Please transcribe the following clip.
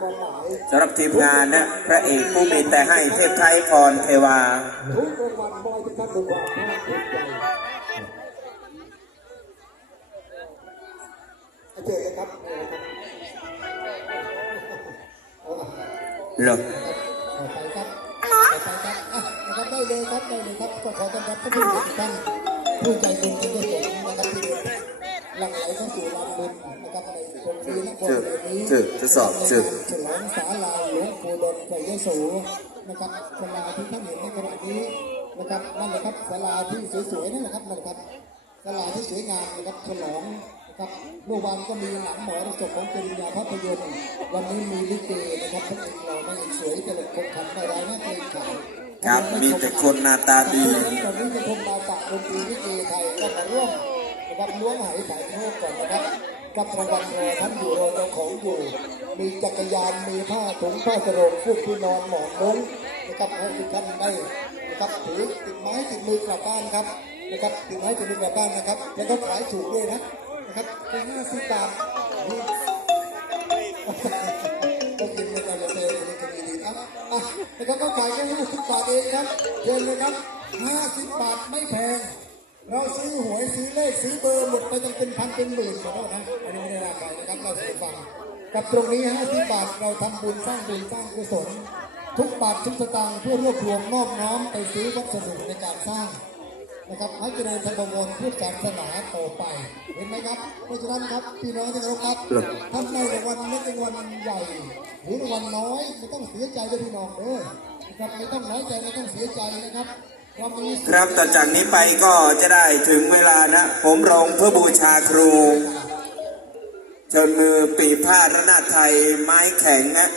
ความหมายสำหรับทีมงานนะพระเอกผู้มีแต่ให้เทพไทยพรเทวาทุกรางวัลบอยจะทำด้วยความภาคภูมิใจอาเจารย์นะครับเอาล่ะเหรอต่อไปครับต่อไปครับอะนะครับได้เลยครับได้เลยครับก็ขอต้อนรับท่านผู้ชมทุกท่านผู้ใจบุญที่ได้ส่งนะครับที่ หลั่งไหลเข้าสู่ลานบุญนะครับในกรมศรีนครชื่อเดือนนี้ชื่อทดสอบชื่อฉลองศาลาหลวงปู่ดลไตรยโสนะครับศาลาที่ท่านเห็นในขณะนี้นะครับนั่นแหละครับศาลาที่สวยๆนั่นแหละครับนั่นแหละครับศาลาที่สวยงามนะครับฉลองนะครับเมื่อวานก็มีหนังหมอระศพของปริญญาภาพยนตร์วันนี้มีลิเกนะครับพระเอกหล่อพระเอกสวยตลกคมขันไม่ร้ายน่าเกรงขามครับมีแต่คนหน้าตาดีตอนนี้จะชมดาวตะดนตรีลิเกไทยก็มาร่วม นะครับล้วงหายถ่ายโชคก่อนนะครับกับรางวัลรอท่านอยู่รอเจ้าของอยู่ มีจักรยานมีผ้าถุงผ้าสรงฟูกที่นอนหมอนมุ้งนะครับให้ทุกท่านได้นะครับถือติดไม้ติดมือกลับบ้านครับนะครับติดไม้ติดมือกลับบ้านนะครับ แล้วก็ขายถูกด้วยนะนะครับแค่ห้าสิบบาทก็กินในการเจอในกันดีครับอะแล้วก็ขายแค่ห้าสิบบาทเองครับเชิญเลยครับห้าสิบบาทไม่แพง เราซื้อหวยซื้อเลขซื้อเบอร์หมดไปจนเป็นพันเป็นหมื่นขอโทษนะอันนี้ไม่ได้ราคานะครับเราซื้อฟังกับตรงนี้ห้าสิบบาทเราทำบุญสร้างบุญสร้างกุศลทุกบาททุกสตางค์เพื่อรวบรวมนอบน้อมไปซื้อวัสดุในการสร้างนะครับให้เจริญธรรมวงศ์พุทธศาสนาต่อไป เห็นไหมครับเพราะฉะนั้นครับพี่น้องที่เคารพครับท่านได้รางวัลเล็กรางวัลใหญ่หรือรางวัลน้อยไม่ต้องเสียใจด้วยพี่น้องเด้อนะครับไม่ต้องน้อยใจไม่ต้องเสียใจนะครับ ครับต่อจากนี้ไปก็จะได้ถึงเวลานะ ผมรองเพื่อบูชาครู จนมือปีพาดระนาดไทยไม้แข็งนะ